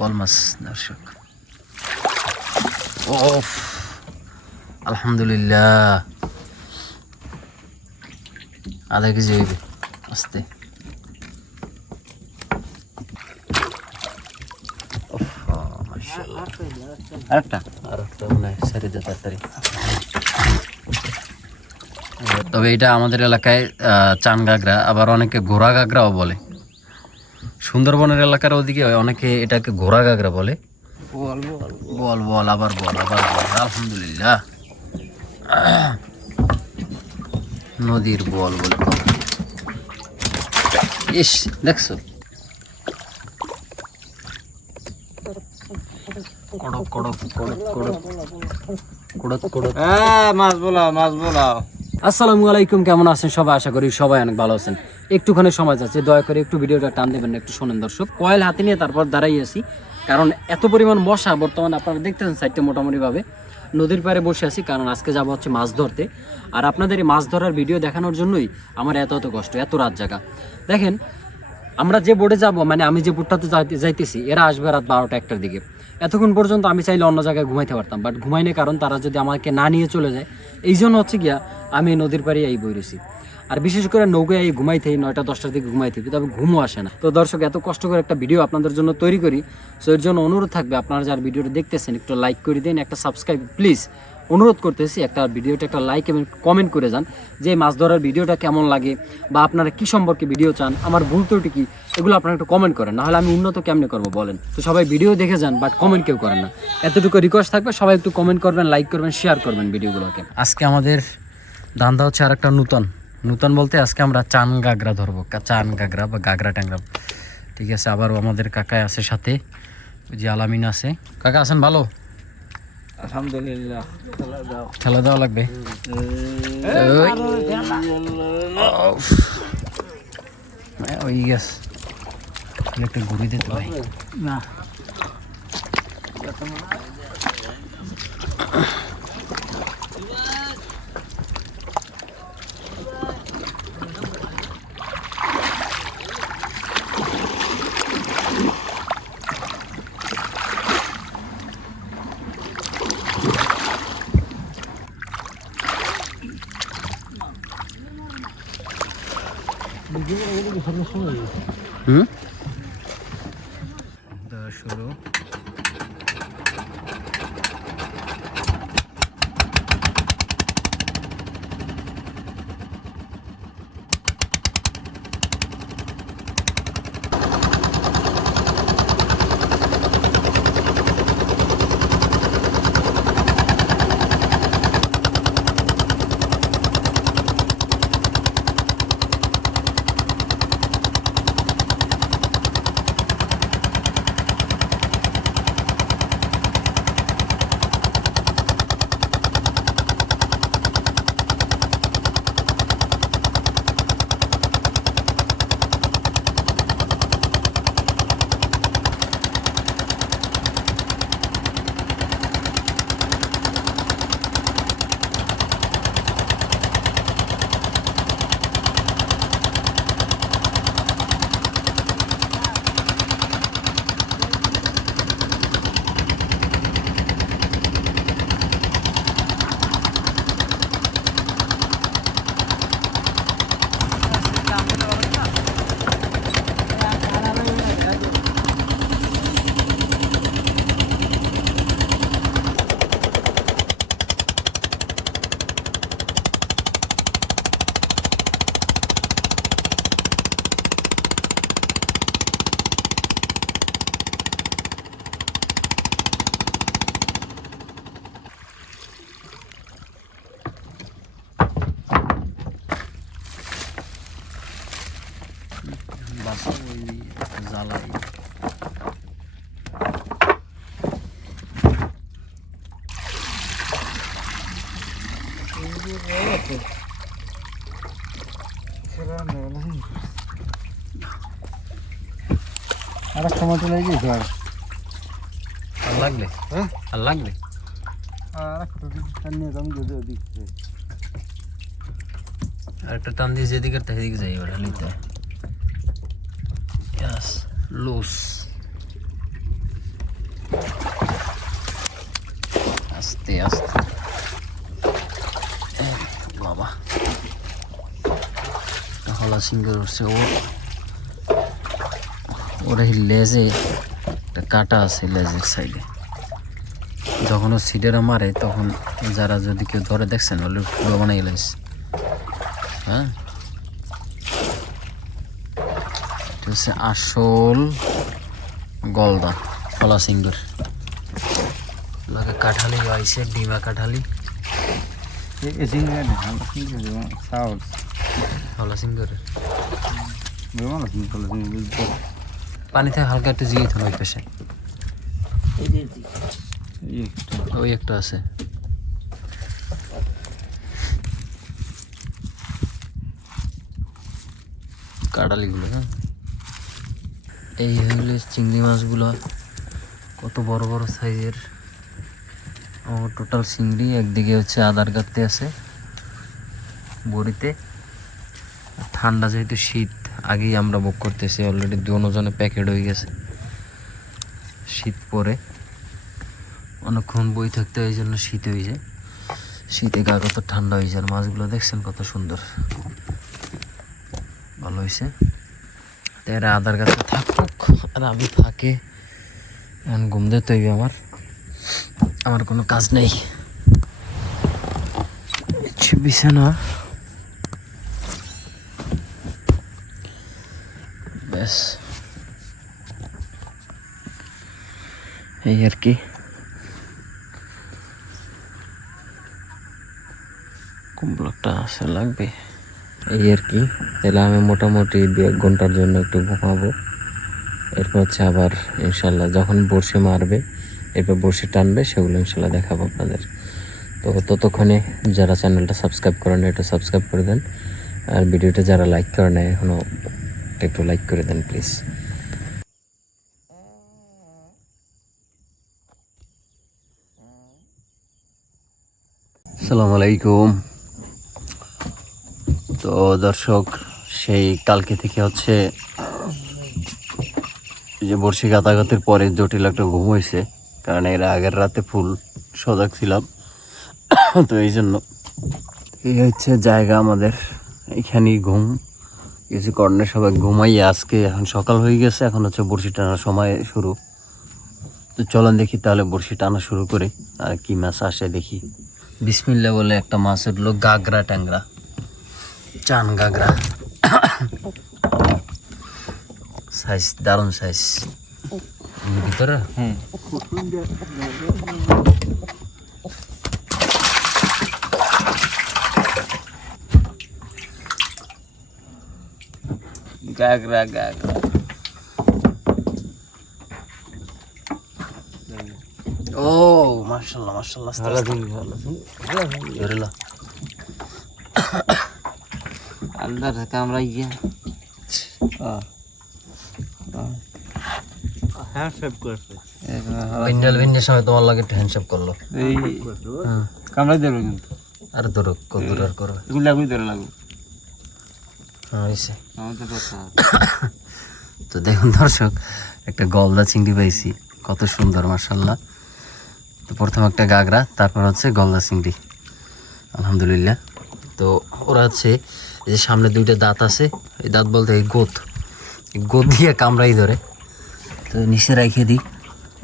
বল মাছ দর্শক। ওফ, আলহামদুলিল্লাহ আধা কেজি হইবে আস্তে। আরেকটা মনে হয় সারি দে তাড়াতাড়ি। তবে এটা আমাদের এলাকায় চান গাগরা, আবার অনেকে ঘোড়া গাগরাও বলে। সুন্দরবনের এলাকার ওদিকে অনেকে এটাকে ঘোড়া গাগরা বলে। বল বল আবার বল আবার বল। আলহামদুলিল্লাহ, নদীর বল বলে কথা। ইস, দেখছো কড়ক কড়ক কড়ক কড়ক কড়ক কড়ক। মাছ বোলাও। আসসালামু আলাইকুম, কেমন আছেন সবাই? আশা করি সবাই অনেক ভালো আছেন। একটুখানি সময় যাচ্ছে, দয়া করে একটু ভিডিওটা টান দেবেন, একটু শোনেন দর্শক। কয়েল হাতে নিয়ে তারপর দাঁড়াই আছি, কারণ এত পরিমাণ মশা বর্তমানে আপনারা দেখতেছেন সাইডটা মোটামুটিভাবে। নদীর পাড়ে বসে আছি, কারণ আজকে যাবো হচ্ছে মাছ ধরতে। আর আপনাদের এই মাছ ধরার ভিডিও দেখানোর জন্যই আমার এত কষ্ট, এত রাত জাগা। দেখেন, আমরা যে বোটে যাব, মানে আমি যে বোটটাতে যাইতেছি, এরা আসবে রাত 12টা 1টার দিকে। এতক্ষণ পর্যন্ত আমি চাইলে অন্য জায়গায় ঘুমাইতে পারতাম, বাট ঘুমাইনি, কারণ তারা যদি আমাকে না নিয়ে চলে যায়। এই জন্য হচ্ছে গিয়া আমি নদীর পাড়ে এই বইরেছি। আর বিশেষ করে নৌকায় এই ঘুমাইতেই 9টা 10টার দিকে ঘুমাইতে, তবে ঘুমও আসে না। তো দর্শক, এত কষ্ট করে একটা ভিডিও আপনাদের জন্য তৈরি করি, সো এর জন্য অনুরোধ থাকবে, আপনারা যারা ভিডিওটা দেখতেছেন একটু লাইক করে দিন, একটা সাবস্ক্রাইব প্লিজ অনুরোধ করতেছি। একটা ভিডিওটা একটা লাইক এবং কমেন্ট করে যান যে মাছ ধরার ভিডিওটা কেমন লাগে, বা আপনারা কি সম্পর্কে ভিডিও চান, আমার ভুল ত্রুটি কি, এগুলো আপনারা একটু কমেন্ট করেন, নাহলে আমি উন্নত কেমনে করবো বলেন। তো সবাই ভিডিও দেখে যান, বাট কমেন্ট কেউ করেন না। এতটুকু রিকোয়েস্ট থাকবে, সবাই একটু কমেন্ট করবেন, লাইক করবেন, শেয়ার করবেন ভিডিওগুলোকে। আজকে আমাদের ধান্দা হচ্ছে আর একটা নূতন বলতে, আজকে আমরা চান গাগরা ধরবো। চান গাগরা বা গাগরা ট্যাংরা, ঠিক আছে। আবারও আমাদের কাকায় আছে সাথে, ওই যে আলামিন আছে। কাকা আছেন ভালো? আলহামদুলিল্লাহ। খেলা দেওয়া লাগবে। ওই গ্যাস একটা ঘুরি দিতে ভাই না। শুরু বাসা ওই জ্বালাই। আর টমেটো লাগবে আর লাগলে আর লাগলে আর একটা টান দিয়ে যেদিকে সেদিকে যাই, এবার নিতে লুস। আস্তে আস্তে বাবা হলা সিঙ্গার উঠছে ওর এই লেজে একটা কাটা আছে লেজের সাইডে, যখন ও সিডেরা মারে তখন যারা যদি কেউ ধরে দেখছেন ওগুলো পুরো বানাই গেছে। হ্যাঁ, এটা হচ্ছে আসল গলদা হলা সিঙ্গার। লাগে কাঠালি আইসে ডিমা কাঠালি এই সিঙ্গার আমরা সিঙ্গার সাউল হলা সিঙ্গার। বেমান সিঙ্গার বুঝতে পানিতে হালকা একটু জিয়ে থাকুন ওই পাশে, ওই একটা আছে। কাটালিগুলো, হ্যাঁ এই হইলে চিংড়ি মাছগুলো কত বড় বড় সাইজের। ও টোটাল চিংড়ি, একদিকে হচ্ছে আদার গাতে আছে বড়িতে। ঠান্ডা যেহেতু শীত আগেই আমরা বুক করতেছি, অলরেডি দুজনে প্যাকেট হয়ে গেছে। শীত পরে অনেকক্ষণ বই থাকতে হয়, এই জন্য শীত হয়ে যায়। শীতে গা কত ঠান্ডা হয়ে যায়। মাছগুলো দেখছেন কত সুন্দর, ভালো হয়েছে। এরা আদার কাছে থাকুক আর আমি ফাঁকে এখন ঘুম দিতে হইবে। আমার কোনো কাজ নেই। বিছানা ব্যাস, এই আর কি। কমপ্লেটটা আসা লাগবে এই আর কি। তাহলে আমি মোটামুটি 2-1 ঘন্টার জন্য একটু ঘুমাবো। এরপর হচ্ছে আবার ইনশাল্লাহ যখন বড়শি মারবে, এরপর বড়শি টানবে, সেগুলো ইনশাল্লাহ দেখাবো আপনাদের। তো ততক্ষণে যারা চ্যানেলটা সাবস্ক্রাইব করেন এটা সাবস্ক্রাইব করে দেন, আর ভিডিওটা যারা লাইক করে না এখনও একটু লাইক করে দেন প্লিজ। আসসালামু আলাইকুম। তো দর্শক, সেই কালকে থেকে হচ্ছে যে বড়শি গাতাগাতির পরে জটিল একটা ঘুম হয়েছে, কারণ এর আগের রাতে ফুল সজাগ ছিলাম। তো এই জন্য এই হচ্ছে জায়গা আমাদের, এইখানেই ঘুম। কিছু কর্ণে সবাই ঘুমাইয়ে আজকে এখন সকাল হয়ে গেছে, এখন হচ্ছে বড়শি টানার সময় শুরু। তো চলেন দেখি তাহলে বড়শি টানা শুরু করে আর কি মাছ আসে দেখি। বিসমিল্লাহ বলে একটা মাছ উঠলো, গাগরা ট্যাংরা, চান গাগরা। সাইজ দারুণ সাইজ। ভিতরে গাগরা গাগরা ও মাশাআল্লাহ মাশাআল্লাহ, ধরেলা আল্লাহ কামড়াই গিয়া। হ্যান্ডশেপ করছে ভিন্ডাল সময় তোমার লাগে একটু হ্যান্ডশেপ করলো। এই কামড়াই দেবে কিন্তু, আর ধরো কত দূর আর করো, এগুলো লাগুই ধরে লাগবে। হ্যাঁ হয়েছে। আমাদের কথা তো দেখুন দর্শক, একটা গলদা চিংড়ি পাইছি, কত সুন্দর মাশাআল্লাহ। তো প্রথম একটা গাগরা, তারপর হচ্ছে গলদা চিংড়ি, আলহামদুলিল্লাহ। তো ওরা হচ্ছে এই যে সামনে 2টা দাঁত আছে, এই দাঁত বলতে এই গোত দিয়ে কামড়াই ধরে। তো নিচে রাখিয়ে দিই,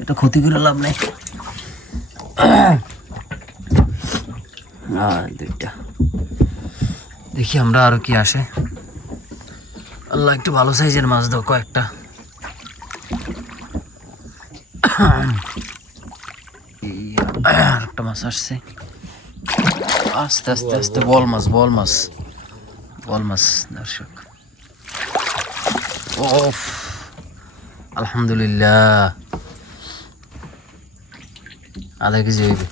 এটা ক্ষতি করে লাভ নেই। আর 2টা দেখি আমরা আরো কি আসে। আল্লাহ একটু ভালো সাইজের মাছ দাও কয়েকটা। আর একটা মাছ আসছে, আস্তে আস্তে আস্তে। বল মাছ দর্শক। ওফ আলহামদুলিল্লাহ, আধা কেজি হইবে।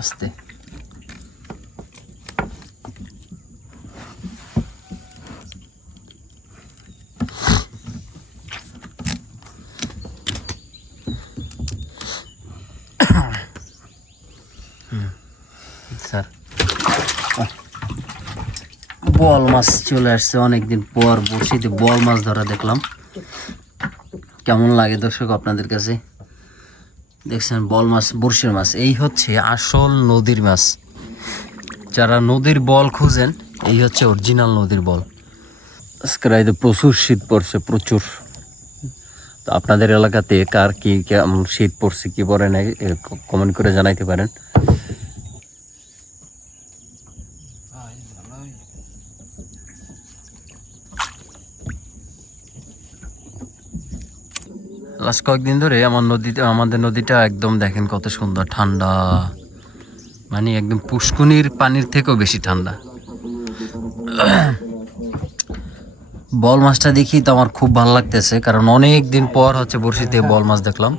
আস্তে স্যার। বল মাছ চলে আসছে, অনেকদিন পর বড়শিতে বল মাছ ধরা দেখলাম। কেমন লাগে দর্শক আপনাদের কাছে? দেখছেন বল মাছ, বড়শির মাছ, এই হচ্ছে আসল নদীর মাছ। যারা নদীর বল খুঁজেন, এই হচ্ছে অরিজিনাল নদীর বল। আজকে রাইতে প্রচুর শীত পড়ছে, প্রচুর। তো আপনাদের এলাকাতে কার কি কেমন শীত পড়ছে, কি পড়ে নাই, কমেন্ট করে জানাইতে পারেন। লাস্ট কয়েকদিন ধরে আমাদের নদীটা একদম দেখেন কত সুন্দর, ঠান্ডা, মানে একদম পুষ্কুনির পানির থেকেও বেশি ঠান্ডা। বল মাছটা দেখি তো আমার খুব ভালো লাগতেছে, কারণ অনেক দিন পর হচ্ছে বড়শিতে বল মাছ দেখলাম।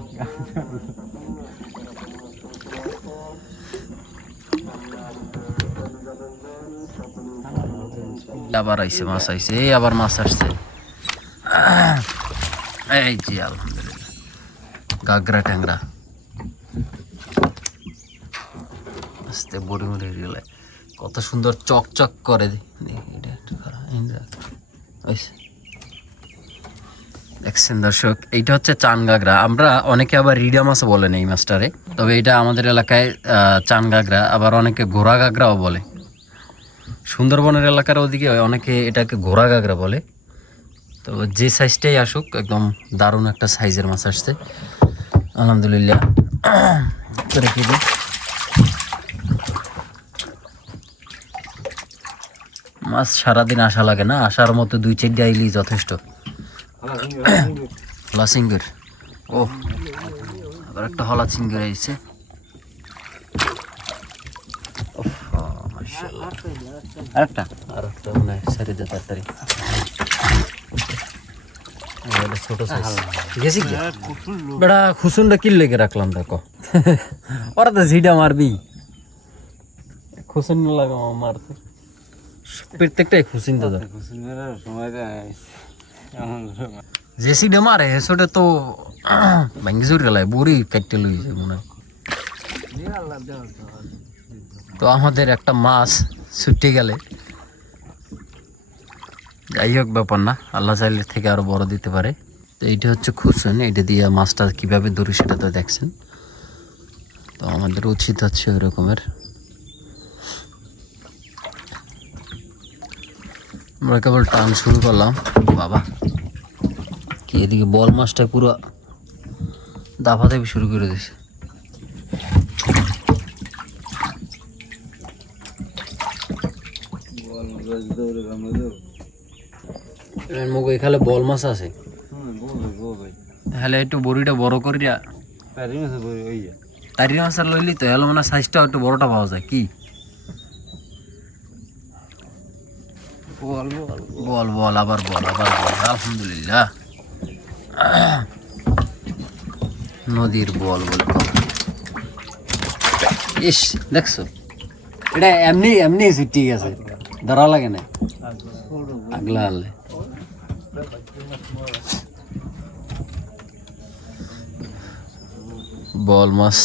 আবার আইছে মাছ, আইছে, এই আবার মাছ আসছে। এই জি আলহামদুলিল্লাহ, গাগরা ট্যাংরা আস্তে বড়ি মুড়ি গেলে কত সুন্দর চকচক করে। দেখছেন দর্শক, এইটা হচ্ছে চানগাগরা। আমরা অনেকে আবার রিডা মাছ বলেন এই মাছটারে, তবে এটা আমাদের এলাকায় চানগাগরা, আবার অনেকে ঘোড়া গাগরাও বলে। সুন্দরবনের এলাকার ওদিকে অনেকে এটাকে ঘোড়া গাগরা বলে। তো যে সাইজটাই আসুক, একদম দারুণ একটা সাইজের মাছ আসছে আলহামদুলিল্লাহ। রেখে দিই। মাছ সারাদিন আসা লাগে না, আসার মতো 2-4 আইলেই যথেষ্ট। হলা সিঙ্গুর, ও আবার একটা হলা সিঙ্গুর আইছে। আরেকটা মনে হয় সারি দে তাড়াতাড়ি। ছোট সাইজ গেছি কি বেড়া, খুসুনটা কি লেগে রাখলাম দেখো। ওরা তো ঝিডা মারবি, খুসুন লাগা মারতে, প্রত্যেকটাই খুসিন তো জেসি ডে মারে হেসোটে তো ভাঙ্গি জোর গেলায় বুড়ি কাটতে লইছে মনে হয়। তো আমাদের একটা মাছ ছুটে গেলে, যাই হোক ব্যাপার না, আল্লাহ চাইলে থেকে আরো বড় দিতে পারে। তো এইটা হচ্ছে খুসুন, এটা দিয়ে মাছটা কিভাবে ধরি সেটা তো দেখছেন। তো আমাদের উচিত হচ্ছে ওই রকমের। আমরা কেবল টান শুরু করলাম, বাবা কি এদিকে বল মাছটা পুরো দাফা দাফি শুরু করে দিয়েছে। মুখ এখানে বল মাছ আছে, হলে একটু বড়িটা বড় করিয়া তারি মাছ লইলি তো হলে মানে সাইজটা একটু বড়টা পাওয়া যায়। কি বল বল আবার বল আবার বল, আলহামদুলিল্লাহ। নদীর বল বল, ইস দেখছো, এটা এমনি এমনি ঠিক আছে, ধরা লাগে না আগলা আনলে। বল মাছ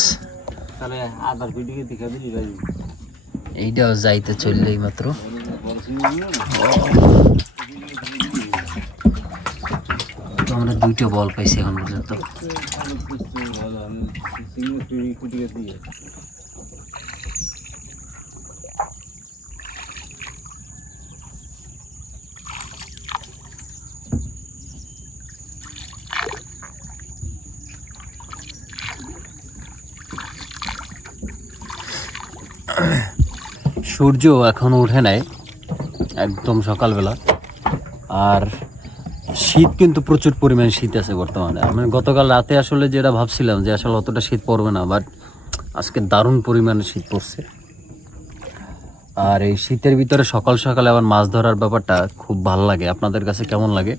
এইটাও যাইতে চললেই মাত্র। আমরা 2টা বল পাইছি এখন পর্যন্ত। সূর্য এখনো উঠে নাই, একদম সকালবেলা। আর শীত কিন্তু প্রচুর পরিমাণে শীত আছে বর্তমানে। আমি গতকাল রাতে আসলে যেটা ভাবছিলাম যে আসলে অতটা শীত পড়বে না, বাট আজকে দারুণ পরিমাণে শীত পড়ছে। আর এই শীতের ভিতরে সকাল সকালে আবার মাছ ধরার ব্যাপারটা খুব ভালো লাগে। আপনাদের কাছে কেমন লাগে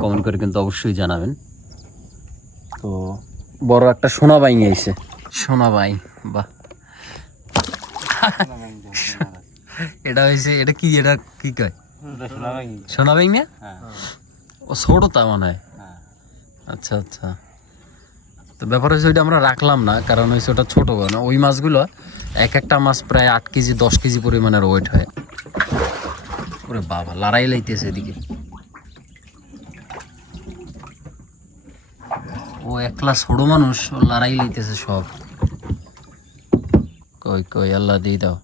কমেন্ট করে কিন্তু অবশ্যই জানাবেন। তো বড় একটা সোনাবাই আইছে, সোনাবাই, বাহ। এটা হয়েছে, এটা কি, এটা কি কয় সোনাবাই না? ও ছোট তা মনে হয়। আচ্ছা আচ্ছা, তো ব্যাপার হচ্ছে ওইটা আমরা রাখলাম না, কারণ হচ্ছে ওটা ছোট না। ওই মাছগুলো এক একটা মাছ প্রায় 8 কেজি 10 কেজি পরিমাণের ওয়েট হয়। ওরে বাবা, লড়াই লাইতেছে এদিকে। ও একলা ছোট মানুষ ও লড়াই লইতেছে সব। কই কই আল্লাহ দিয়ে দাও,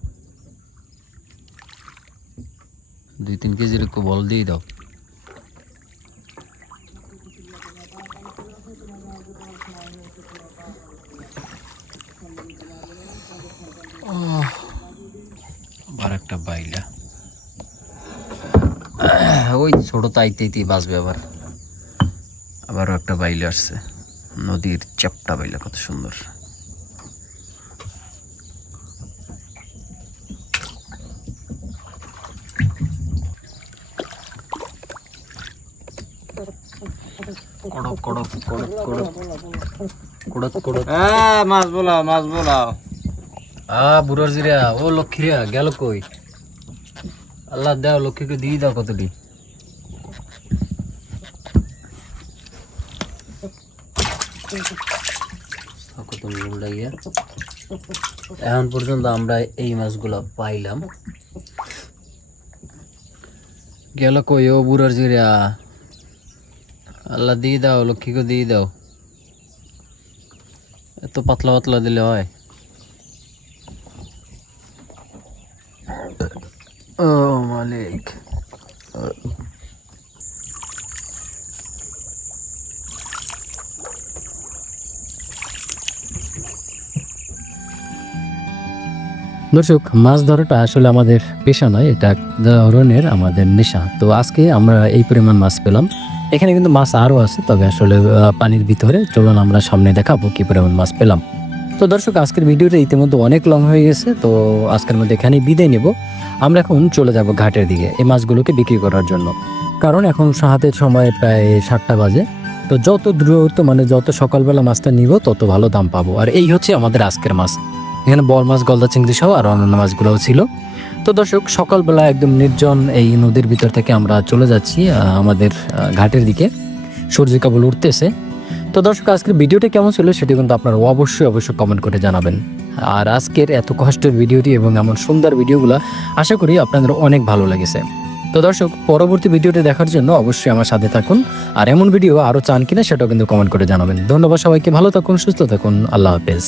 2-3 কেজির একটু বল দিয়ে দাও। আবার একটা বাইলা, ওই ছোট তাইতেই বাঁচবে। আবারও একটা বাইলে আসছে, নদীর চ্যাপটা বাইলা, কত সুন্দর। কড়ক কড়ক কড়ক কড়ক কড়ক কড়ক। মাছ বোলাও, মাছ বোলাও। বুড়ার জিরা, ও লক্ষ্মীরা গেল কই? আল্লাহ দাও, লক্ষ্মীকে দিয়ে দাও কতটি। কত উল্টাইয়া এখন পর্যন্ত আমরা এই মাছগুলো পাইলাম। গেল কই ও বুড়ার জিরা? আল্লাহ দিয়ে দাও, লক্ষ্মীকে দিয়ে দাও। এত পাতলা পাতলা দিলে হয়? ও মালিক, দর্শক, মাছ ধরাটা আসলে আমাদের পেশা নয়, এটা এক ধরনের আমাদের নেশা। তো আজকে আমরা এই পরিমাণ মাছ পেলাম। এখানে কিন্তু মাছ আরও আছে, তবে আসলে পানির ভিতরে। চলুন আমরা সামনে দেখাবো কি পরিমাণ মাছ পেলাম। তো দর্শক, আজকের ভিডিওটা ইতিমধ্যে অনেক লং হয়ে গেছে, তো আজকের মধ্যে এখানেই বিদায় নেব। আমরা এখন চলে যাব ঘাটের দিকে এই মাছগুলোকে বিক্রি করার জন্য, কারণ এখন হাতের সময় প্রায় 7টা বাজে। তো যত দ্রুত যত সকালবেলা মাছটা নিব তত ভালো দাম পাবো। আর এই হচ্ছে আমাদের আজকের মাছ। এখানে বল মাছ, গলদা চিংড়ি সহ আর অন্যান্য মাছগুলোও ছিল। তো দর্শক, সকালবেলা একদম নির্জন এই নদীর ভিতর থেকে আমরা চলে যাচ্ছি আমাদের ঘাটের দিকে। সূর্য কেবল উঠতেছে। তো দর্শক, আজকের ভিডিওটা কেমন ছিল সেটি কিন্তু আপনারা অবশ্যই কমেন্ট করে জানাবেন। আর আজকের এত কষ্টের ভিডিওটি এবং এমন সুন্দর ভিডিওগুলো আশা করি আপনাদের অনেক ভালো লেগেছে। তো দর্শক, পরবর্তী ভিডিওটি দেখার জন্য অবশ্যই আমার সাথে থাকুন। আর এমন ভিডিও আরও চান কিনা সেটাও কিন্তু কমেন্ট করে জানাবেন। ধন্যবাদ সবাইকে, ভালো থাকুন, সুস্থ থাকুন, আল্লাহ হাফেজ।